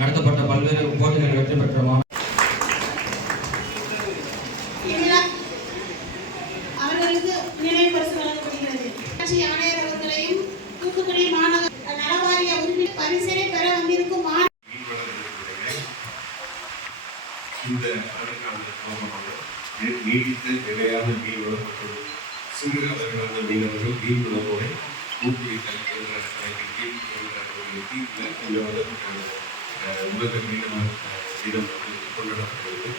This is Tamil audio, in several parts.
நடத்தப்பட்ட பல்வேறு போட்டிகளில் வெற்றி பெற்ற அவர்களுக்கு நினைவு பரிசு வழங்கப்படுகிறது. ஆணையர் அவர்களையும் தூத்துக்குடி மாநகர நலவாரிய உறுப்பினர் பரிசினை பெற வந்திருக்கும் இந்த ஆண்டுக்கான நீடித்த நிலையான மீன்வளம் மற்றும் சிறு அளவிலான மீனவர்கள் மீன் உணவோடு ஊக்குவித்தல் என்ற தலைப்பின் கீழ் ஒரு தீர்வில் இந்த வருடத்துக்கான உலக மீனவர் தினம் கொண்டாடப்படுகிறது.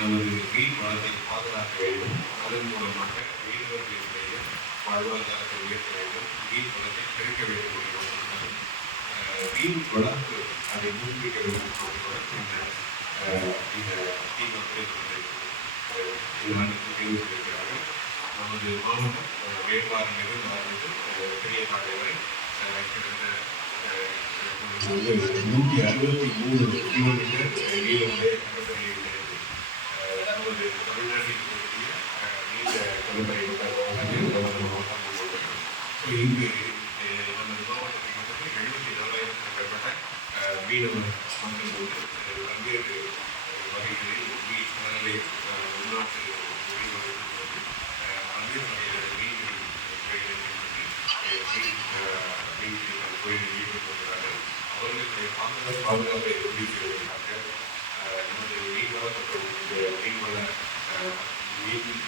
நமது மீன் வளத்தை பாதுகாக்க வேண்டும், அதன் மூலமாக மீனவர்களுடைய வாழ்வாதாரத்தை உயர்த்த வேண்டும், மீன் வளத்தை பெருக்க வேண்டும் என்பதற்காக மீன் வளர்ப்பு அதை ஊக்குவிக்க வேண்டும் இந்த டீம் இந்த ஆண்டுக்கு தேர்வு செய்திருக்கிறார்கள். நமது மாவட்டம் வேட்பாளர்கள் ஆரம்பித்து பெரிய பாதை வரை கிட்டத்தட்ட 163 கிலோமீட்டர் நீளமுடைய கடற்கரை நமது தமிழ்நாட்டில் இருக்கக்கூடிய நீண்ட கடற்கரை மாவட்டம். இங்கு நமது மாவட்டத்தில் மொத்தத்தில் 74,000 மேற்பட்ட மீனவ மக்கள் போது பல்வேறு வகைகளில் மீன் கடலை உள்நாட்டு மீனவர்கள் பல்வேறு வகையான மீன்கள் தொழிலில் ஈடுபட்டுள்ளார்கள். அவர்களுடைய பாதுகாப்பை உறுதி செய்வதற்காக நமது மீன்வள மற்றும் மீன்வள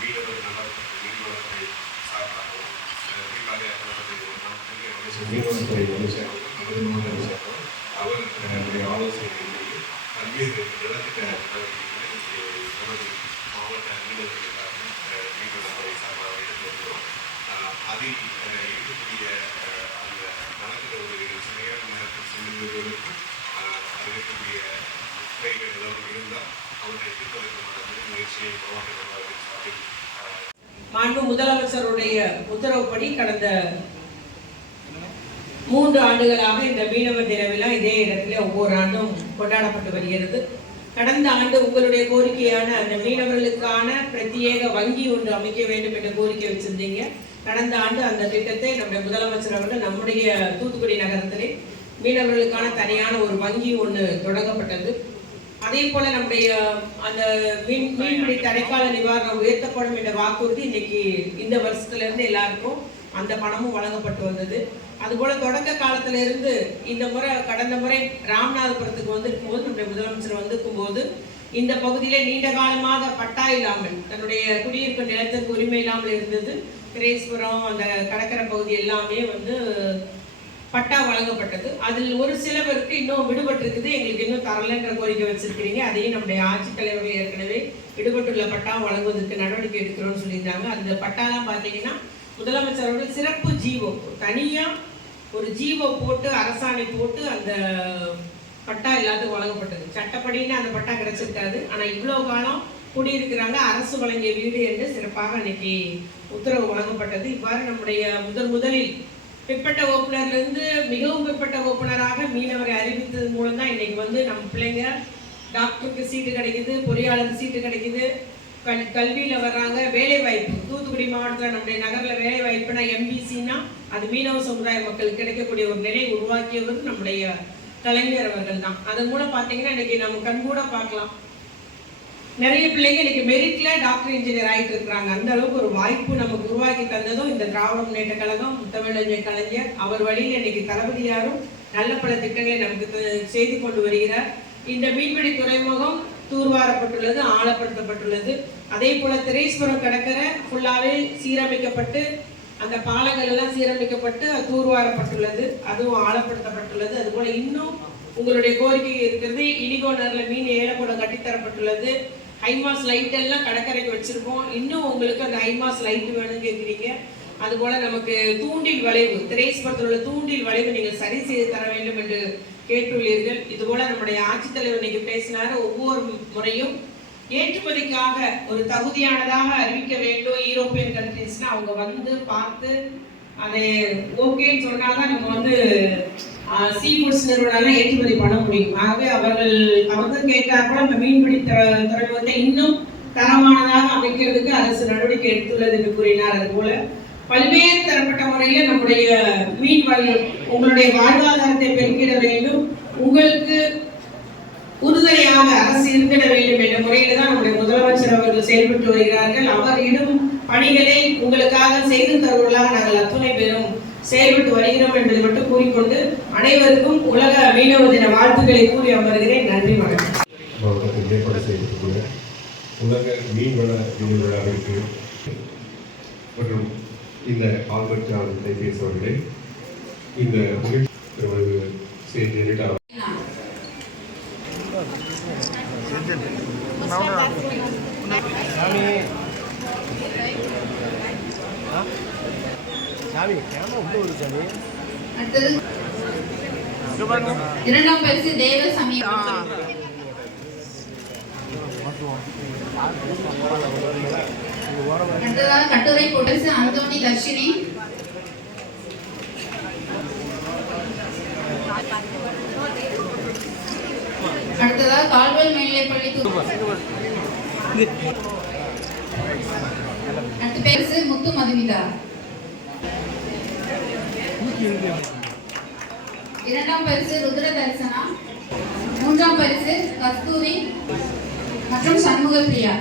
மீனவர் நல மீன்வளத்துறை சார்பாகவும் குறிப்பாக நமது மீனவத்துறை அமைச்சர் நமது மாநில அமைச்சர் அவர் ஆலோசனைகளில் பல்வேறு நலத்திட்ட நடவடிக்கைகளை நமது மாவட்ட மீனவர்களுக்காக மீன்வளத்துறை சார்பாக எடுத்து வருகிறோம். அதில் இருக்கக்கூடிய அந்த நலத்திட்ட உதவிகள் சரியான நேரத்தில் செல்லுவதற்கு அதில் இருக்கக்கூடிய முறைகள் ஏதாவது இருந்தால் அவற்றை தீர்ப்பதற்கான முயற்சியை மாவட்ட நிர்வாகத்தின் சார்பில் மாண்பு முதலமைச்சருடைய உத்தரவுப்படி கடந்த 3 ஆண்டுகளாக இந்த மீனவர் தின விழா இதே இடத்துல ஒவ்வொரு ஆண்டும் கொண்டாடப்பட்டு வருகிறது. கடந்த ஆண்டு உங்களுடைய கோரிக்கையான அந்த மீனவர்களுக்கான பிரத்யேக வங்கி ஒன்று அமைக்க வேண்டும் என்ற கோரிக்கை வச்சிருந்தீங்க. கடந்த ஆண்டு அந்த திட்டத்தை நம்முடைய முதலமைச்சர் அவர்கள் நம்முடைய தூத்துக்குடி நகரத்திலே மீனவர்களுக்கான தனியான ஒரு வங்கி ஒன்று தொடங்கப்பட்டது. அதே போல நம்முடைய அந்த மீன்பிடி தடைக்கால நிவாரணம் உயர்த்தப்படும் என்ற வாக்குறுதி இன்னைக்கு இந்த வருஷத்துல இருந்து எல்லாருக்கும் அந்த பணமும் வழங்கப்பட்டு வந்தது. அதுபோல தொடக்க காலத்துல இருந்து இந்த முறை கடந்த முறை ராமநாதபுரத்துக்கு வந்திருக்கும் போது நம்முடைய முதலமைச்சர் வந்திருக்கும் போது இந்த பகுதியில நீண்ட காலமாக பட்டா இல்லாமல் தன்னுடைய குடியிருப்பு நிலத்திற்கு உரிமை இல்லாமல் இருந்தது. திரேஸ்வரம் அந்த கடற்கரை பகுதி எல்லாமே பட்டா வழங்கப்பட்டது. அதில் ஒரு சிலவருக்கு இன்னும் விடுபட்டு இருக்குது, எங்களுக்கு இன்னும் தரலன்ற கோரிக்கை வச்சிருக்கிறீங்க. அதையும் நம்முடைய ஆட்சித்தலைவர்கள் ஏற்கனவே விடுபட்டுள்ள பட்டா வழங்குவதற்கு நடவடிக்கை எடுக்கிறோம்னு சொல்லியிருந்தாங்க. அந்த பட்டாலாம் பார்த்தீங்கன்னா முதலமைச்சரோட சிறப்பு ஜீவோ தனியா ஒரு ஜீவோ போட்டு அரசாணை போட்டு அந்த பட்டா எல்லாத்துக்கும் வழங்கப்பட்டது. சட்டப்படின்னு அந்த பட்டா கிடைச்சிருக்காது. ஆனா இவ்வளவு காலம் குடியிருக்கிறாங்க, அரசு வழங்கிய வீடு என்று சிறப்பாக அன்னைக்கு உத்தரவு வழங்கப்பட்டது. இவ்வாறு நம்முடைய முதலில் பிற்பட்ட வகுப்பினர்ல இருந்து மிகவும் பிற்பட்ட வகுப்பினராக மீனவரை அறிவித்தது மூலம் தான் இன்னைக்கு நம்ம பிள்ளைங்க டாக்டருக்கு சீட்டு கிடைக்குது, பொறியாளருக்கு சீட்டு கிடைக்குது, கல்வியில வர்றாங்க. வேலை வாய்ப்பு தூத்துக்குடி மாவட்டத்தில் நம்முடைய நகர்ல வேலை வாய்ப்புனா எம்பிசினா அது மீனவ சமுதாய மக்களுக்கு கிடைக்கக்கூடிய ஒரு நிலை உருவாக்கியவர் நம்முடைய கலைஞர் அவர்கள் தான். அதன் மூலம் பார்த்தீங்கன்னா இன்னைக்கு நம்ம கண்கூட பார்க்கலாம், நிறைய பிள்ளைங்க இன்னைக்கு மெரிட்ல டாக்டர் இன்ஜினியர் ஆகிட்டு இருக்கிறாங்க. அந்த அளவுக்கு ஒரு வாய்ப்பு நமக்கு உருவாக்கி தந்ததும் இந்த திராவிட முன்னேற்ற கழகம், முத்தமிழறிஞர் கலைஞர் அவர் வழியில் இன்னைக்கு தளபதியாரும் நல்ல பல திட்டங்களை நமக்கு செய்து கொண்டு வருகிறார். இந்த மீன்பிடி துறைமுகம் தூர்வாரப்பட்டுள்ளது, ஆழப்படுத்தப்பட்டுள்ளது. அதே போல திரேஸ்வரம் கடற்கரை ஃபுல்லாவே சீரமைக்கப்பட்டு அந்த பாலங்கள் எல்லாம் சீரமைக்கப்பட்டு தூர்வாரப்பட்டுள்ளது, அதுவும் ஆழப்படுத்தப்பட்டுள்ளது. அதுபோல இன்னும் உங்களுடைய கோரிக்கை இருக்கிறது. இனிகோனர்ல மீன் ஏலக்கூடம் கட்டித்தரப்பட்டுள்ளது. ஹைமாஸ் லைட் எல்லாம் கடற்கரைக்கு வச்சிருக்கோம். இன்னும் உங்களுக்கு அந்த ஹைமாஸ் லைட் வேணும்னு கேட்குறீங்க. அதுபோல நமக்கு தூண்டில் வளைவு, திரேஸ்வரத்தில் உள்ள தூண்டில் வளைவு நீங்கள் சரி செய்து தர வேண்டும் என்று கேட்டுள்ளீர்கள். இதுபோல நம்முடைய ஆட்சித்தலைவர் இன்னைக்கு பேசினார். ஒவ்வொரு முறையும் ஏற்றுமதிக்காக ஒரு தகுதியானதாக அறிவிக்க வேண்டும் யூரோப்பியன் கண்ட்ரீஸ்னா அவங்க பார்த்து அதை ஓகேன்னு சொன்னாதான் நம்ம சீ ஃபுட்ஸ் நிறுவனம் ஏற்றுமதி பண்ண முடியும். ஆகவே அவர்கள் கேட்டார்கள் நம்ம மீன்பிடி துறைமுகத்தை இன்னும் தரமானதாக அமைக்கிறதுக்கு அரசு நடவடிக்கை எடுத்துள்ளது என்று கூறினார். அதுபோல பல்வேறு தரப்பட்ட முறையில் நம்முடைய மீன் உங்களுடைய வாழ்வாதாரத்தை பெருக்கிட வேண்டும். உங்களுக்கு நேர்மையாக அரசு இருந்திட வேண்டும் என்ற முறையில் தான் நம்முடைய முதலமைச்சர் அவர்கள் செயல்பட்டு வருகிறார்கள். அவர் இடும் பணிகளை உங்களுக்காக செய்து தருவர்களாக நாங்கள் அத்துணை பேரும் செயல்பட்டு வருகிறோம் என்பதை மட்டும் கூறிக்கொண்டு அனைவருக்கும் உலக மீனவ தின வாழ்த்துக்களை கூறி அமர்கிறேன். நன்றி, வணக்கம். மாவட்டத்தில் ஏற்பாடு செய்யப்பட்டுள்ள உலக மீன்வள தின விழாவிற்கு மற்றும் இந்த ஆல்பர்ட் ஜான் டைபேஸ் அவர்களே இந்த நிகழ்ச்சி ஜெனிட்டா இரண்டாம் பரிசு தேவ சமீபம். அடுத்ததாக கட்டுரை பரிசு அந்தோணி தர்ஷினி. அடுத்ததாக கால்வெல் மேல்நிலைப்பள்ளி அடுத்த பரிசு முத்து மதுமிதா. இரண்டாம் பரிசு ருத்ர தரிசனா. மூன்றாம் பரிசு கஸ்தூரி மற்றும் சண்முக பிரியா.